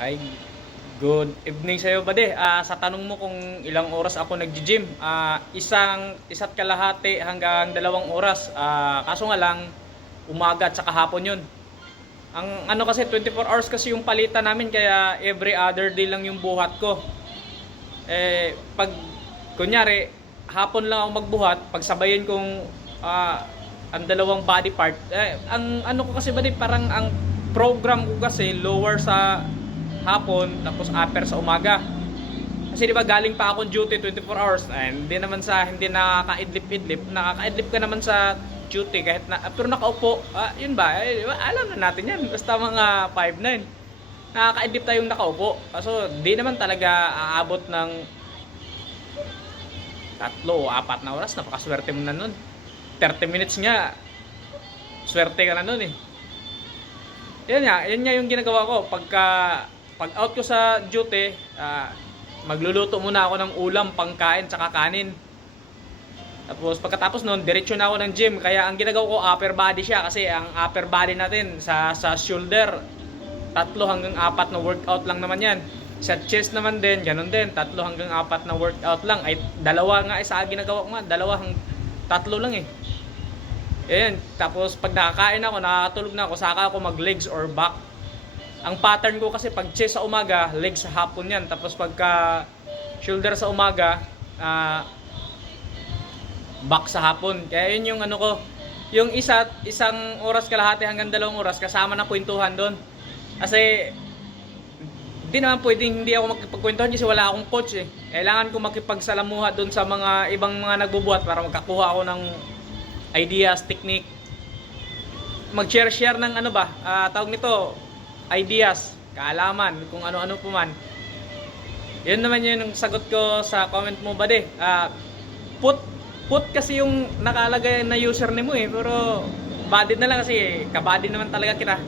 Ay, good evening sa'yo, buddy. Sa tanong mo kung ilang oras ako nag-gym, isa't kalahati hanggang 2 oras. Kaso nga lang, umaga at saka hapon yun. Ang ano kasi, 24 hours kasi yung palitan namin, kaya every other day lang yung buhat ko. Pag, kunyari, hapon lang ako magbuhat, pagsabayin kong ang dalawang body part. Ang ano ko kasi, buddy, parang ang program ko kasi lower sa hapon tapos upper sa umaga. Kasi di ba galing pa akong duty 24 hours. Hindi nakaka-idlip-idlip. Nakaka-idlip ka naman sa duty kahit na pero nakaupo. Yun ba? Alam na natin yan. Basta mga 5'9". Nakaka-idlip tayong nakaupo. Kaso di naman talaga aabot ng 3 o 4 na oras. Napakaswerte mo na nun. 30 minutes nga. Swerte ka na nun eh. Yan nga yung ginagawa ko. Pag out ko sa duty, magluluto muna ako ng ulam, pangkain, tsaka kanin. Tapos pagkatapos nun, diretso na ako ng gym. Kaya ang ginagawa ko, upper body siya. Kasi ang upper body natin sa shoulder, 3 hanggang 4 na workout lang naman yan. Sa chest naman din, ganun din, 3 hanggang 4 na workout lang. Ay, 2 nga isa ginagawa ko nga, 2 hanggang 3 lang eh. Ayan, tapos pag nakakain ako, nakakatulog na ako, saka ako mag legs or back. Ang pattern ko kasi pag chest sa umaga, legs sa hapon yan. Tapos pagka shoulder sa umaga, back sa hapon. Kaya yun yung ano ko. Yung isang oras kalahati hanggang 2 oras, kasama na kwentuhan doon. Kasi hindi naman pwedeng hindi ako makipagkwentuhan kasi wala akong coach eh. Kailangan ko makipagsalamuha doon sa mga ibang mga nagbubuhat para magkakuha ako ng ideas, technique. Mag-share ng ano ba, tawag nito, ideas, kaalaman, kung ano-ano po man. Yun naman yung sagot ko sa comment mo, buddy. Put kasi yung nakalagay na username mo eh, pero body na lang kasi kabady naman talaga kita.